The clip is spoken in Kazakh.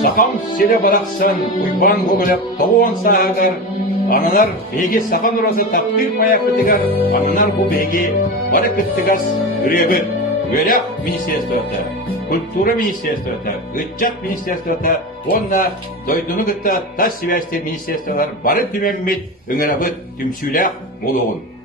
Сақам селе барақсан, ұйпан көңіліп, тоғуан сағағар, ананар бейге сақан ұрасы тапқыр маяқ бітігер, ананар бұл бейге бары күттігас үребір, Веряк министерствоты, культура министерствоты, үтчат министерствоты, онна дойдуны күтті тас связьтер министерстволар бары түмеммет өңірабыт түмсүләк молуғын.